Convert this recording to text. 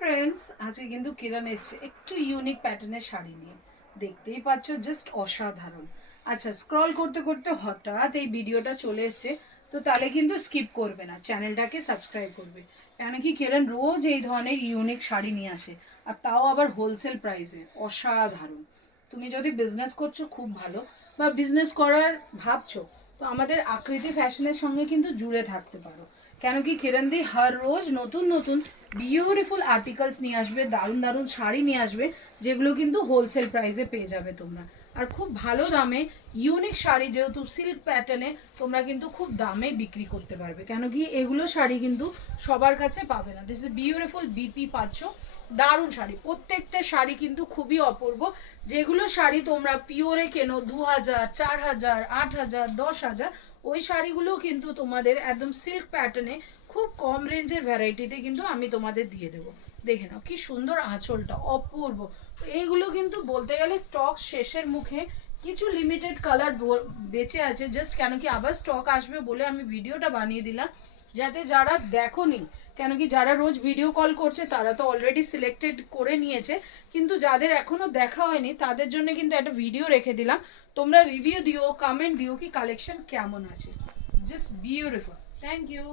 Friends, আজকে কিন্তু কিরণ এসছে একটু ইউনিক প্যাটার্নের শাড়ি নিয়ে। দেখতেই পাচ্ছ, জাস্ট অসাধারণ। আচ্ছা, স্ক্রল করতে করতে হঠাৎ এই ভিডিওটা চলে এসছে, তো তাহলে কিন্তু স্কিপ করবে না, চ্যানেলটাকে সাবস্ক্রাইব করবে। কেন কি কিরণ রোজ এই ধরনের ইউনিক শাড়ি নিয়ে আসে, আর তাও আবার হোলসেল প্রাইসে। অসাধারণ। তুমি যদি বিজনেস করছো খুব ভালো, বা বিজনেস করার ভাবছো, তো আমাদের আকৃতি ফ্যাশনের সঙ্গে কিন্তু জুড়ে থাকতে পারো। কেন কি কিরণদি হর রোজ নতুন নতুন বিউটিফুল আর্টিকেলস নিয়ে আসবে, দারুণ দারুণ শাড়ি নিয়ে আসবে, যেগুলো কিন্তু হোলসেল প্রাইসে পেয়ে যাবে তোমরা। আর খুব ভালো দামে ইউনিক শাড়ি, যেহেতু সিল্ক প্যাটার্নে, তোমরা কিন্তু খুব দামে বিক্রি করতে পারবে। কেন কি এগুলো শাড়ি কিন্তু সবার কাছে পাবে না। দিস ইজ বিউটিফুল বিপি পাচ্ছ, দারুণ শাড়ি। প্রত্যেকটা শাড়ি কিন্তু খুবই অপূর্ব। যেগুলো শাড়ি তোমরা পিওরে কেনো 2000, 4000, 8000, 10,000, ওই শাড়িগুলো কিন্তু তোমাদের একদম সিল্ক প্যাটার্নে খুব কম রেঞ্জের ভ্যারাইটিতে কিন্তু আমি তোমাদের দিয়ে দেবো। দেখে নাও কি সুন্দর আঁচলটা, অপূর্ব। এইগুলো কিন্তু বলতে গেলে স্টক শেষের মুখে, কিছু লিমিটেড কালার বেঁচে আছে। জাস্ট কেন কি আবার স্টক আসবে বলে আমি ভিডিওটা বানিয়ে দিলাম, যাতে যারা দেখোনি, কেন কি যারা রোজ ভিডিও কল করছে তারা তো অলরেডি সিলেক্টেড করে নিয়েছে, কিন্তু যাদের এখনো দেখা হয়নি তাদের জন্য কিন্তু একটা ভিডিও রেখে দিলাম। তোমরা রিভিউ দিও, কমেন্ট দিও কি কালেকশন কেমন আছে। Just beautiful. Thank you.